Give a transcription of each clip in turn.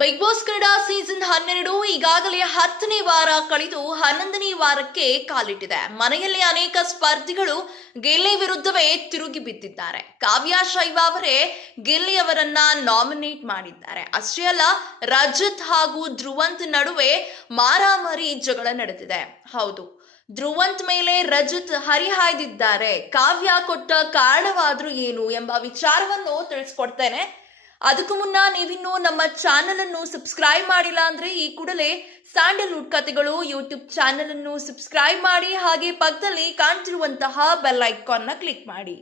Big boss Kannada season 12 ಈಗಾಗಲೇ 10ನೇ ವಾರ ಕಳೆದು 11ನೇ ವಾರಕ್ಕೆ ಕಾಲಿಟ್ಟಿದೆ. ಮನೆಯಲ್ಲಿ ಅನೇಕ ಸ್ಪರ್ಧಿಗಳು ಗಿಲ್ಲಿ ವಿರುದ್ಧವೇ ತಿರುಗಿ ಬಿದ್ದಿದ್ದಾರೆ. ಕಾವ್ಯ ಶೈವ ಅವರೇ ಗಿಲ್ಲಿ ಅವರನ್ನ ನಾಮಿನೇಟ್ ಮಾಡಿದ್ದಾರೆ. ಅಷ್ಟೇ ಅಲ್ಲ, ರಜತ್ ಹಾಗೂ ಧ್ರುವಂತ್ ನಡುವೆ ಮಾರಾಮಾರಿ ಜಗಳ ನಡೆದಿದೆ. ಹೌದು, ಧ್ರುವಂತ್ ಮೇಲೆ ರಜತ್ ಹರಿಹಾಯ್ದಿದ್ದಾರೆ. ಕಾವ್ಯ ಕೊಟ್ಟ ಕಾರಣವಾದ್ರೂ ಏನು ಎಂಬ ವಿಚಾರವನ್ನು ತಿಳಿಸ್ಕೊಡ್ತೇನೆ. ಅದಕ್ಕೂ ಮುನ್ನ ನೀವಿನ್ನೂ ನಮ್ಮ ಚಾನೆಲ್ ಅನ್ನು ಸಬ್ಸ್ಕ್ರೈಬ್ ಮಾಡಿಲ್ಲ ಅಂದ್ರೆ ಈ ಕೂಡಲೇ ಸ್ಯಾಂಡಲ್ವುಡ್ ಕಥೆಗಳು ಯೂಟ್ಯೂಬ್ ಚಾನೆಲ್ ಅನ್ನು ಸಬ್ಸ್ಕ್ರೈಬ್ ಮಾಡಿ, ಹಾಗೆ ಪಕ್ಕದಲ್ಲಿ ಕಾಣ್ತಿರುವಂತಹ ಬೆಲ್ ಐಕಾನ್ ನ ಕ್ಲಿಕ್ ಮಾಡಿ.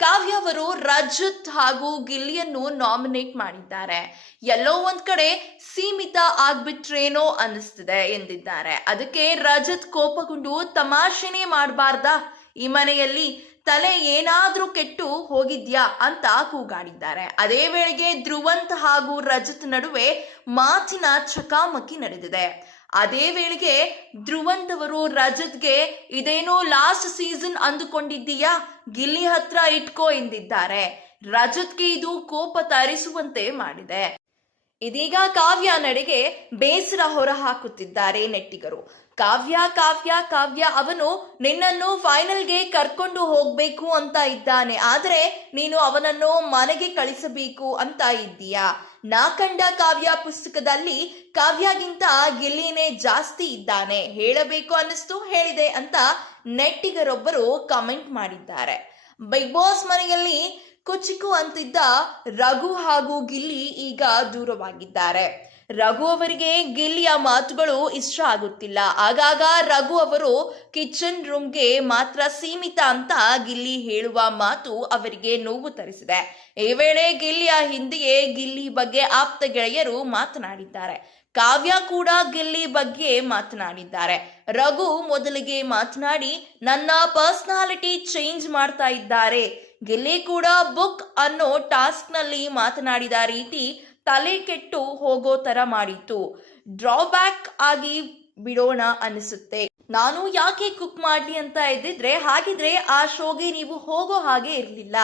ಕಾವ್ಯ ಅವರು ರಜತ್ ಹಾಗೂ ಗಿಲ್ಲಿಯನ್ನು ನಾಮಿನೇಟ್ ಮಾಡಿದ್ದಾರೆ. ಎಲ್ಲೋ ಒಂದ್ ಕಡೆ ಸೀಮಿತ ಆಗ್ಬಿಟ್ರೇನೋ ಅನ್ನಿಸ್ತಿದೆ ಎಂದಿದ್ದಾರೆ. ಅದಕ್ಕೆ ರಜತ್ ಕೋಪಗೊಂಡು ತಮಾಷೆನೇ ಮಾಡಬಾರ್ದಾ, ಈ ಮನೆಯಲ್ಲಿ ತಲೆ ಏನಾದ್ರೂ ಕೆಟ್ಟು ಹೋಗಿದ್ಯಾ ಅಂತ ಕೂಗಾಡಿದ್ದಾರೆ. ಅದೇ ವೇಳೆಗೆ ಧ್ರುವಂತ್ ಹಾಗೂ ರಜತ್ ನಡುವೆ ಮಾತಿನ ಚಕಾಮಕಿ ನಡೆದಿದೆ. ಅದೇ ವೇಳೆಗೆ ಧ್ರುವಂತ್ ಅವರು ರಜತ್ಗೆ ಇದೇನೋ ಲಾಸ್ಟ್ ಸೀಸನ್ ಅಂದುಕೊಂಡಿದ್ದೀಯಾ, ಗಿಲ್ಲಿ ಹತ್ರ ಇಟ್ಕೋ ಎಂದಿದ್ದಾರೆ. ರಜತ್ಗೆ ಇದು ಕೋಪ ತರಿಸುವಂತೆ ಮಾಡಿದೆ. ಇದೀಗ ಕಾವ್ಯ ನಡೆಗೆ ಬೇಸರ ಹೊರಹಾಕುತ್ತಿದ್ದಾರೆ ನೆಟ್ಟಿಗರು. ಕಾವ್ಯ ಕಾವ್ಯ ಕಾವ್ಯ ಅವನು ನಿನ್ನನ್ನು ಫೈನಲ್ಗೆ ಕರ್ಕೊಂಡು ಹೋಗ್ಬೇಕು ಅಂತ ಇದ್ದಾನೆ, ಆದ್ರೆ ನೀನು ಅವನನ್ನು ಮನೆಗೆ ಕಳಿಸಬೇಕು ಅಂತ ಇದ್ದೀಯಾ? ನಾ ಕಂಡ ಕಾವ್ಯ ಪುಸ್ತಕದಲ್ಲಿ ಕಾವ್ಯಗಿಂತ ಗಿಲ್ಲಿನೇ ಜಾಸ್ತಿ ಇದ್ದಾನೆ, ಹೇಳಬೇಕು ಅನ್ನಿಸ್ತು ಹೇಳಿದೆ ಅಂತ ನೆಟ್ಟಿಗರೊಬ್ಬರು ಕಮೆಂಟ್ ಮಾಡಿದ್ದಾರೆ. ಬಿಗ್ ಬಾಸ್ ಮನೆಯಲ್ಲಿ ಕುಚಿಕು ಅಂತಿದ್ದ ರಘು ಹಾಗೂ ಗಿಲ್ಲಿ ಈಗ ದೂರವಾಗಿದ್ದಾರೆ. ರಘು ಅವರಿಗೆ ಗಿಲ್ಲಿಯ ಮಾತುಗಳು ಇಷ್ಟ ಆಗುತ್ತಿಲ್ಲ. ಆಗಾಗ ರಘು ಅವರು ಕಿಚನ್ ರೂಮ್ಗೆ ಮಾತ್ರ ಸೀಮಿತ ಅಂತ ಗಿಲ್ಲಿ ಹೇಳುವ ಮಾತು ಅವರಿಗೆ ನೋವು ತರಿಸಿದೆ. ಈ ವೇಳೆ ಗಿಲ್ಲಿಯ ಹಿಂದೆಯೇ ಗಿಲ್ಲಿ ಬಗ್ಗೆ ಆಪ್ತ ಗೆಳೆಯರು ಮಾತನಾಡಿದ್ದಾರೆ. ಕಾವ್ಯ ಕೂಡ ಗಿಲ್ಲಿ ಬಗ್ಗೆ ಮಾತನಾಡಿದ್ದಾರೆ. ರಘು ಮೊದಲಿಗೆ ಮಾತನಾಡಿ ನನ್ನ ಪರ್ಸನಾಲಿಟಿ ಚೇಂಜ್ ಮಾಡ್ತಾ ಇದ್ದಾರೆ. ಗಿಲ್ಲಿ ಕೂಡ ಬುಕ್ ಅನ್ನೋ ಟಾಸ್ಕ್ ನಲ್ಲಿ ಮಾತನಾಡಿದ ರೀತಿ ತಲೆ ಕೆಟ್ಟು ಹೋಗೋ ತರ ಮಾಡಿತ್ತು. ಡ್ರಾಬ್ಯಾಕ್ ಆಗಿ ಬಿಡೋಣ ಅನಿಸುತ್ತೆ. ನಾನು ಯಾಕೆ ಕುಕ್ ಮಾಡ್ಲಿ ಅಂತ ಇದ್ದಿದ್ರೆ ಹಾಗಿದ್ರೆ ಆ ಶೋಗೆ ನೀವು ಹೋಗೋ ಹಾಗೆ ಇರಲಿಲ್ಲ,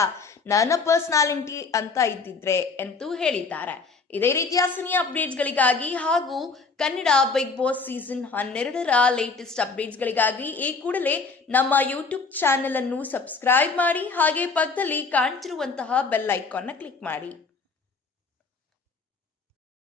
ನನ್ನ ಪರ್ಸನಾಲಿಟಿ ಅಂತ ಇದ್ದಿದ್ರೆ ಎಂದು ಹೇಳಿದ್ದಾರೆ. ಇದೇ ರೀತಿಯ ಸಿನಿ ಅಪ್ಡೇಟ್ಸ್ಗಳಿಗಾಗಿ ಹಾಗೂ ಕನ್ನಡ ಬಿಗ್ ಬಾಸ್ ಸೀಸನ್ 12ರ ಲೇಟೆಸ್ಟ್ ಅಪ್ಡೇಟ್ಸ್ಗಳಿಗಾಗಿ ಈ ಕೂಡಲೇ ನಮ್ಮ ಯೂಟ್ಯೂಬ್ ಚಾನೆಲ್ ಅನ್ನು ಸಬ್ಸ್ಕ್ರೈಬ್ ಮಾಡಿ, ಹಾಗೆ ಪಕ್ಕದಲ್ಲಿ ಕಾಣ್ತಿರುವಂತಹ ಬೆಲ್ ಐಕಾನ್ ನ ಕ್ಲಿಕ್ ಮಾಡಿ.